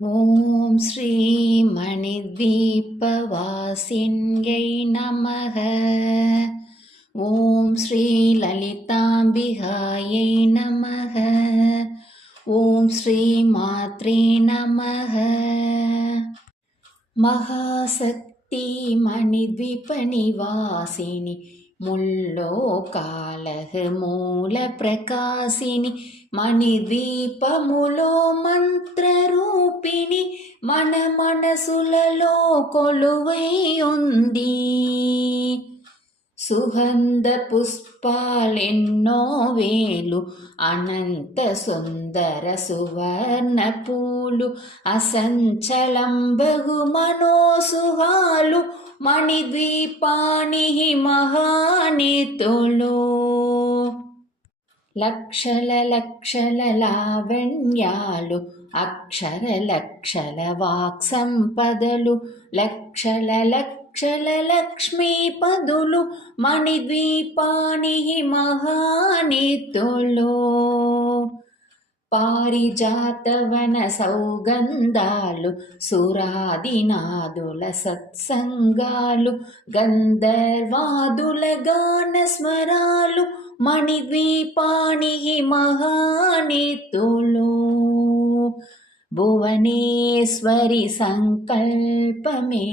ஓம் ஸ்ரீ மணித்வீபவாசின்யை நமக. ஓம் ஸ்ரீ லலிதாம்பிகாயை நமக. ஓம் ஸ்ரீ மாத்ரே நமக. மகாசக்தி மணித்வீப நிவாசினி ముల్లోకాలహ మూల ప్రకాశిని మణిద్వీపములో మంత్రరూపిణి మన మనసులలో కొలువై ఉంది. సుగంధ పుష్పాలెన్నో వేలు అనంత సుందర సువర్ణ పూలు అసంచలం బహు మనోసుహాలు మణిద్వీపానికి మహానేతులు. లక్షల లక్షల లావణ్యాలు అక్షర లక్షల వాక్ సంపదలు లక్షల లక్షల లక్ష్మీపదులు మణిద్వీపానికి మహానేతులు. పారిజాతవన సౌగంధాలు సురాదినాదుల సత్సంగాలు గంధర్వాదుల గాన స్మరాలు మణిద్వీపానికి మహానేతులు. భువనేశ్వరి సంకల్పమే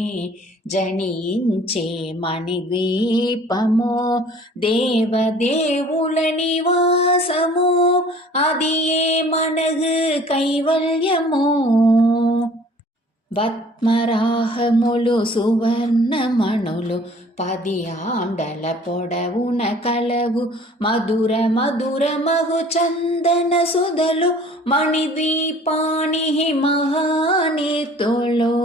జనించే మణిద్వీపమో దేవదేవుల నివాసమో అది ఏ మనగు కైవల్యమో. పద్మరాహములు సువర్ణమణులు 10 ఆండల పొడవున కలవు మధుర మధుర మహు చందన సుధలు మణిద్వీపానికి మహానేతులు.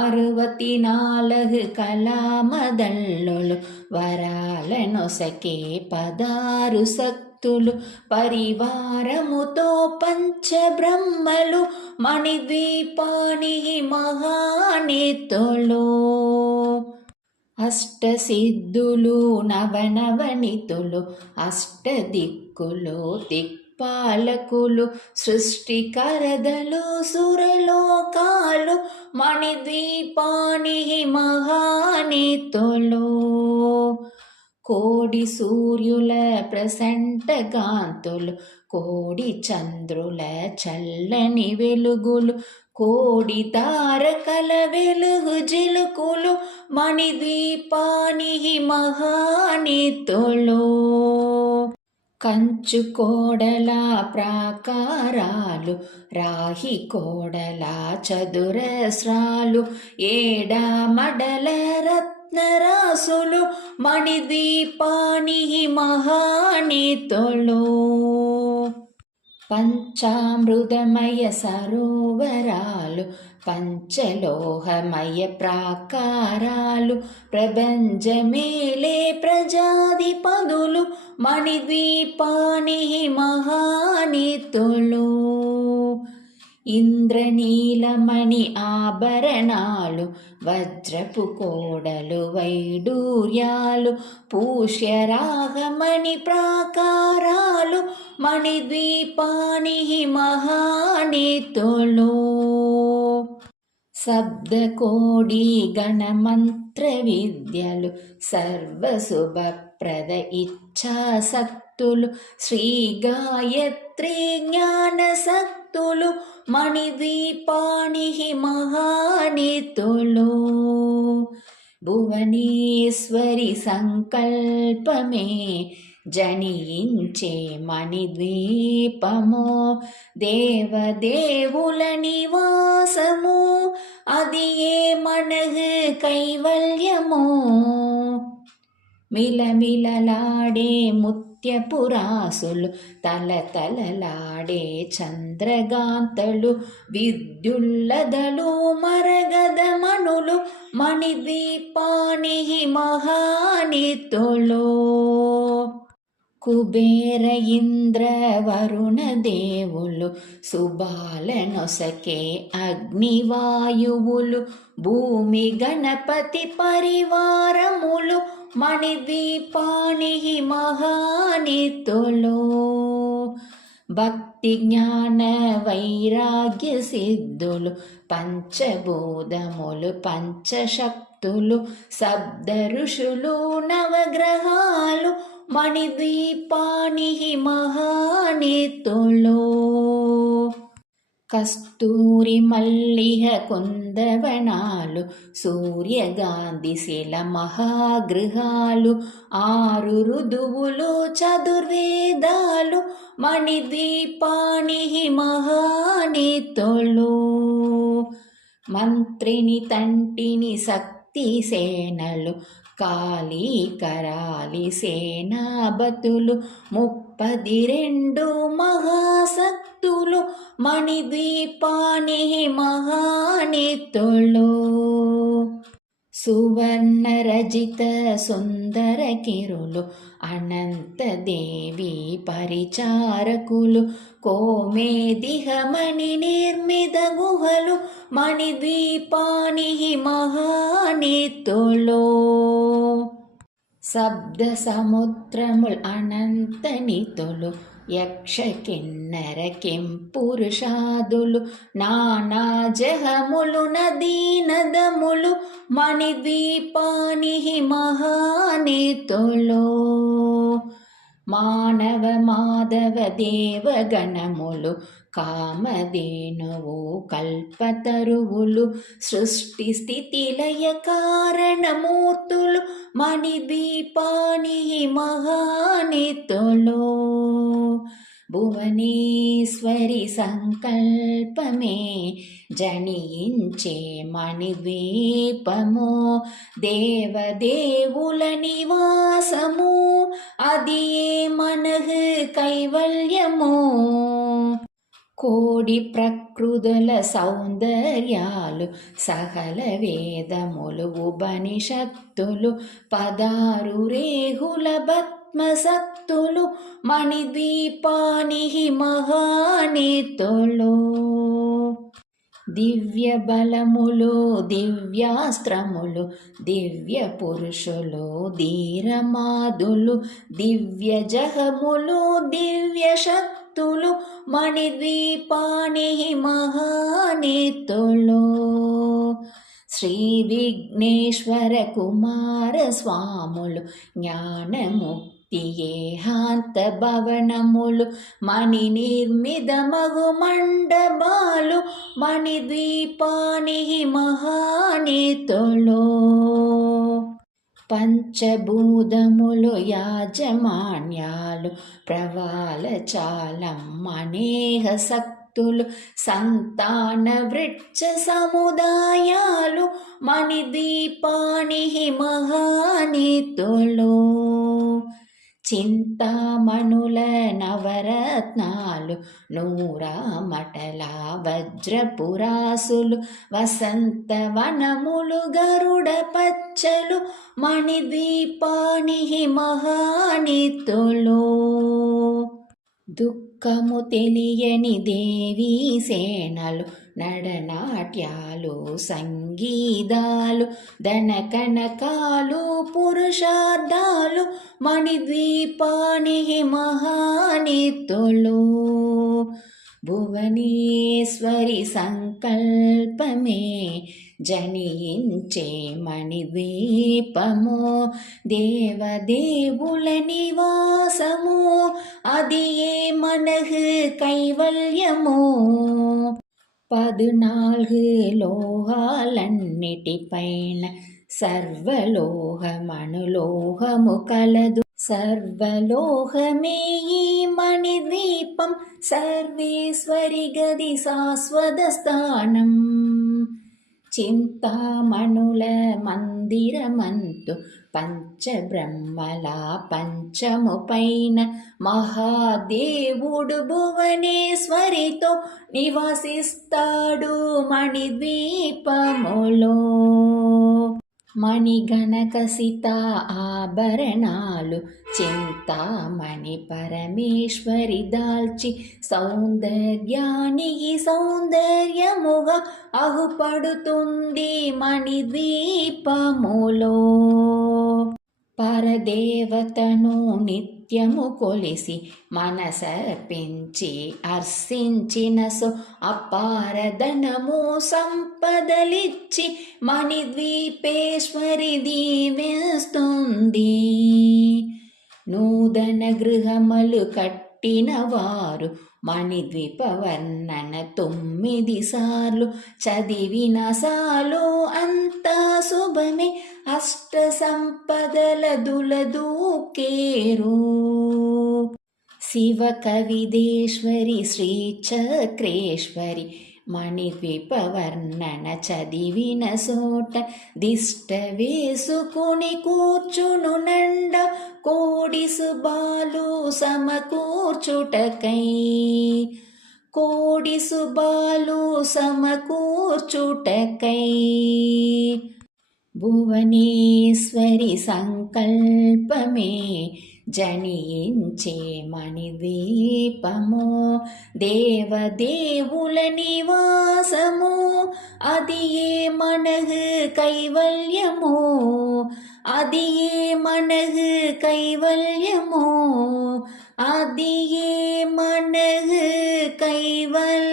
64 కళామదళ్ళులు వరాలనొసకే 16 శక్తులు పరివారముతో పంచబ్రహ్మలు మణిద్వీపానికి మహానేతులు. అష్టసిద్ధులు నవనవనితులు అష్టదిక్కులు దిక్పాలకులు సృష్టికరదలు సురలోకాలు మణిద్వీపానికి మహానేతులు. కోడి సూర్యుల ప్రసంటగాంతులు కోడి చంద్రుల చల్లని వెలుగులు కోడి తారకల వెలుగు జిలుకులు మణిద్వీపానికి మహానేతులు. కంచు కోడల ప్రాకారాలు రాహి కోడల చదురస్రాలు ఏడా మడల రత్నరాసులు మణిద్వీపానికి మహానేతులు. పంచామృతమయ సరోవరాలు పంచలోహమయ ప్రాకారాలు ప్రపంచమేలే ప్రజాధిపదులు మణిద్వీపానికి మహానేతులు. ఇంద్రనీలమణి ఆభరణాలు వజ్రపు కోడలు వైడూర్యాలు పూష్యరాగమణి ప్రాకారాలు మణిద్వీపానికి మహానేతులు. శబ్దకోడి గణమంత్ర విద్యలు సర్వశుభప్రద ఇచ్ఛాశక్తులు శ్రీ గాయత్రి జ్ఞాన శక్తులు మణిద్వీపానికి మహానేతులు. భువనేశ్వరి సంకల్పమే జనించే మణిద్వీపమో దేవదేవుల నివాసమో అది ఏ మనగు కైవల్యమో. మిలమిలలాడే ముత్యపురాసులు తలతలలాడే చంద్రగాంతలు విద్యుల్లదలు మరగదమణులు మణిద్వీపానికి మహానేతులు. కుబేర ఇంద్ర వరుణ దేవులు శుభాలనొసకే అగ్నివాయువులు భూమి గణపతి పరివారములు మణిద్వీపానికి మహానేతులు. భక్త భక్తి జ్ఞాన వైరాగ్య సిద్ధులు పంచభూతములు పంచశక్తులు సప్త ఋషులు నవగ్రహాలు మణిద్వీపానికి మహానేతులు కస్తూరి మల్లిహ కుందవనాలు సూర్యగాంధి శిల మహాగృహాలు 6 ఋతువులు చతుర్వేదాలు మణిద్వీపానికి మహానేతులు మంత్రిని తంటిని శక్తి సేనలు కాళీ కరాలి సేనాబతులు 32 మహాశక్తులు మణిద్వీపానికి మహానేతులు సువర్ణ రజిత సుందర కిరులు అనంతదేవి పరిచారకులు కోమేదిహమణి నిర్మిత గుహలు మణిద్వీపానికి మహానేతులు సప్త సముద్రముల్ అనంత నితులు యక్ష కిన్నర కింపురుషాదులు నానా జహములు నదీ నదములు మణిద్వీపానికి మహానేతులు మానవ మాధవ దేవగణములు కామధేనువు కల్పతరువులు సృష్టి స్థితి లయ కారణమూర్తులు మణిద్వీపానికి మహానేతులు భువనేశ్వరి సంకల్పమే జనించే మణిద్వీపము దేవదేవుల నివాసము అది మనకు కైవల్యము కోడి ప్రకృతుల సౌందర్యాలు సకల వేదములు ఉపనిషత్తులు 16 రేగుల పద్మశక్తులు మణిద్వీపానికి మహానేతులు దివ్య బలములు దివ్యాస్త్రములు దివ్య పురుషులు ధీరమాదులు దివ్య జహములు దివ్య శక్తులు మణిద్వీపానికి మహానేతులు శ్రీ విఘ్నేశ్వర కుమార స్వాములు జ్ఞానముక్తి ఏహాంత భవనములు మణి నిర్మిత మగు మండపాలు మణిద్వీపానికి మహానేతులు పంచభూతములు యాజమాన్యాలు ప్రవాల చాలం అనేక శక్తులు సంతాన వృక్ష సముదాయాలు మణిద్వీపానికి మహానేతులు చింతామణుల నవరత్నాలు నూరామటల వజ్రపురాసులు వసంతవనములు గరుడ పచ్చలు మణిద్వీపానికి మహానేతులు దుఃఖము తెలియని దేవీ సేనలు నడనాట్యాలు సంగీతాలు ధనకనకాలు పురుషార్థాలు మణిద్వీపానికి మహానేతులు భువనేశ్వరి సంకల్పమే జనించే మణిద్వీపము దేవదేవుల నివాసము అది మనకు కైవల్యము 14 లోహాలన్నిటిపైన సర్వలోహమనులోహము కలదు సర్వలోహమే ఈ మణిద్వీపం సర్వేశ్వరి గది శాశ్వత స్థానం చింతామణుల మందిరమంతు పంచబ్రహ్మల పంచము పైన మహాదేవుడు భువనేశ్వరితో నివసిస్తాడు మణిద్వీపములో మణిగణకసిత ఆభరణాలు చింతామణి పరమేశ్వరి దాల్చి సౌందర్యానికి సౌందర్యముగా అహుపడుతుంది మణిద్వీపములో పరదేవతను నిత్యము కొలిసి మనసర్పించి అర్చించిన సో అపారధనము సంపదలిచ్చి మణిద్వీపేశ్వరి దీవిస్తుంది. నూతన గృహములు కట్టిన వారు మణిద్వీప వర్ణన 9 సార్లు చదివిన సాలు అంతా శుభమే. అష్ట సంపదల దులదూకేరు. శివ కవిదేశ్వరి శ్రీ చక్రేశ్వరి మణిద్వీప వర్ణన చదివిన సోట దిష్ట వేసుకుని కూర్చును నండ కోడి శుభాలు సమకూర్చుటకై. కోడి శుభాలు సమకూర్చుటకై. భువనేశ్వరి సంకల్పమే జనించే మణిద్వీపము. దేవదేవుల నివాసము అది ఏ మనహు కైవల్యము. అది ఏ మనహు కైవల్యము. అది ఏ మనహు కైవల్యము.